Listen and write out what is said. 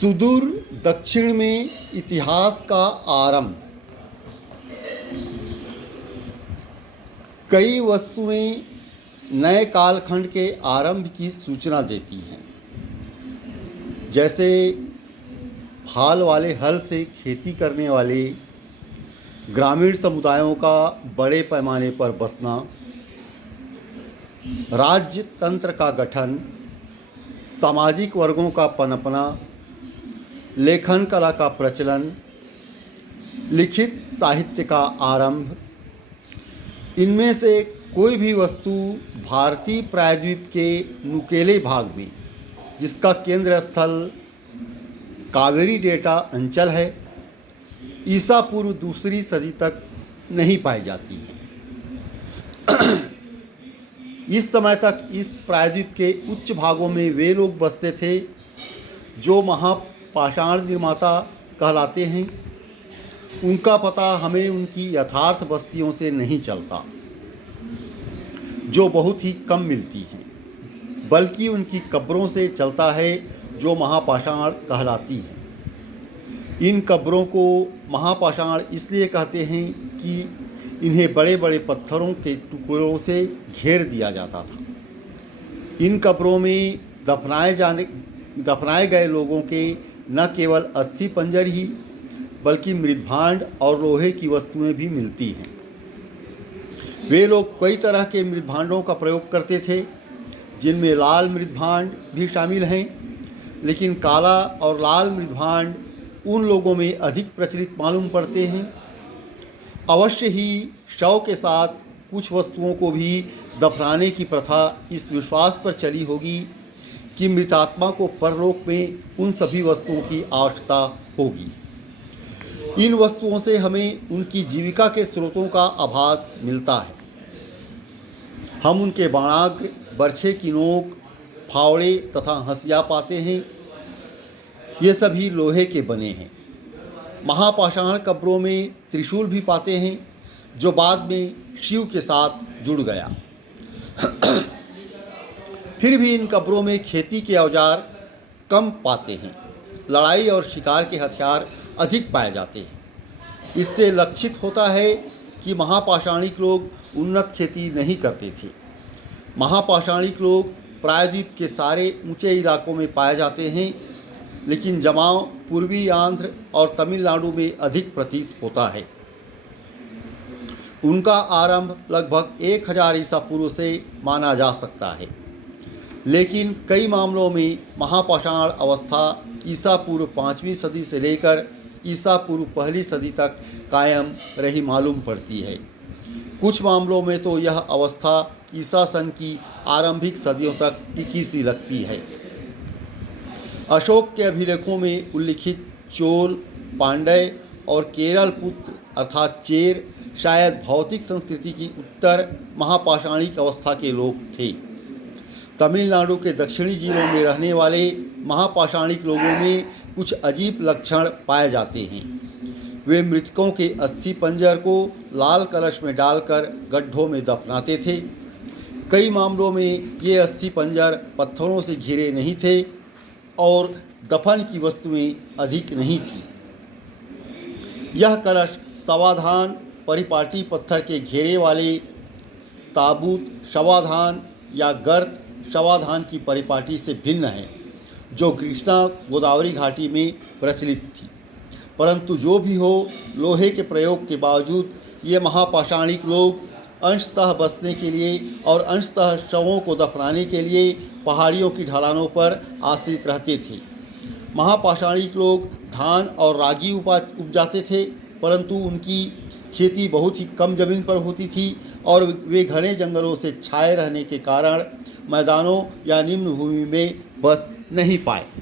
सुदूर दक्षिण में इतिहास का आरंभ। कई वस्तुएं नए कालखंड के आरंभ की सूचना देती हैं, जैसे फाल वाले हल से खेती करने वाले ग्रामीण समुदायों का बड़े पैमाने पर बसना, राज्य तंत्र का गठन, सामाजिक वर्गों का पनपना, लेखन कला का प्रचलन, लिखित साहित्य का आरंभ। इनमें से कोई भी वस्तु भारतीय प्रायद्वीप के नुकेले भाग में, जिसका केंद्र स्थल कावेरी डेल्टा अंचल है, ईसा पूर्व दूसरी सदी तक नहीं पाई जाती है। इस समय तक इस प्रायद्वीप के उच्च भागों में वे लोग बसते थे जो महापाषाण निर्माता कहलाते हैं। उनका पता हमें उनकी यथार्थ बस्तियों से नहीं चलता, जो बहुत ही कम मिलती हैं, बल्कि उनकी कब्रों से चलता है, जो महापाषाण कहलाती हैं। इन कब्रों को महापाषाण इसलिए कहते हैं कि इन्हें बड़े बड़े पत्थरों के टुकड़ों से घेर दिया जाता था। इन कब्रों में दफनाए गए लोगों के न केवल अस्थि पंजर ही, बल्कि मृदभांड और लोहे की वस्तुएं भी मिलती हैं। वे लोग कई तरह के मृदभांडों का प्रयोग करते थे, जिनमें लाल मृदभांड भी शामिल हैं, लेकिन काला और लाल मृदभांड उन लोगों में अधिक प्रचलित मालूम पड़ते हैं। अवश्य ही शव के साथ कुछ वस्तुओं को भी दफनाने की प्रथा इस विश्वास पर चली होगी कि मृतात्मा को परलोक में उन सभी वस्तुओं की आवश्यकता होगी। इन वस्तुओं से हमें उनकी जीविका के स्रोतों का आभास मिलता है। हम उनके बाणाग्र, बर्छे की नोक, फावड़े तथा हंसिया पाते हैं। ये सभी लोहे के बने हैं। महापाषाण कब्रों में त्रिशूल भी पाते हैं, जो बाद में शिव के साथ जुड़ गया। फिर भी इन कब्रों में खेती के औजार कम पाते हैं। लड़ाई और शिकार के हथियार अधिक पाए जाते हैं। इससे लक्षित होता है कि महापाषाणिक लोग उन्नत खेती नहीं करते थे। महापाषाणिक लोग प्रायद्वीप के सारे ऊंचे इलाकों में पाए जाते हैं, लेकिन जमाव पूर्वी आंध्र और तमिलनाडु में अधिक प्रतीत होता है। उनका आरंभ लगभग 1000 ईसा पूर्व से माना जा सकता है, लेकिन कई मामलों में महापाषाण अवस्था ईसा पूर्व 5वीं सदी से लेकर ईसा पूर्व 1ली सदी तक कायम रही मालूम पड़ती है। कुछ मामलों में तो यह अवस्था ईसा सन की आरंभिक सदियों तक टिकी सी लगती है। अशोक के अभिलेखों में उल्लिखित चोल, पांड्य और केरल पुत्र अर्थात चेर शायद भौतिक संस्कृति की उत्तर महापाषाणिक अवस्था के लोग थे। तमिलनाडु के दक्षिणी जिलों में रहने वाले महापाषाणिक लोगों में कुछ अजीब लक्षण पाए जाते हैं। वे मृतकों के अस्थि पंजर को लाल कलश में डालकर गड्ढों में दफनाते थे। कई मामलों में ये अस्थि पंजर पत्थरों से घिरे नहीं थे और दफन की वस्तुएं अधिक नहीं थी। यह कलश शवाधान परिपाटी पत्थर के घेरे वाले ताबूत शवाधान या गर्त शवाधान की परिपाटी से भिन्न है, जो कृष्णा गोदावरी घाटी में प्रचलित थी। परंतु जो भी हो, लोहे के प्रयोग के बावजूद ये महापाषाणिक लोग अंशतः बसने के लिए और अंशतः शवों को दफनाने के लिए पहाड़ियों की ढलानों पर आश्रित रहते थे। महापाषाणिक लोग धान और रागी उपजाते थे, परंतु उनकी खेती बहुत ही कम जमीन पर होती थी और वे घने जंगलों से छाए रहने के कारण मैदानों या निम्न भूमि में बस नहीं पाए।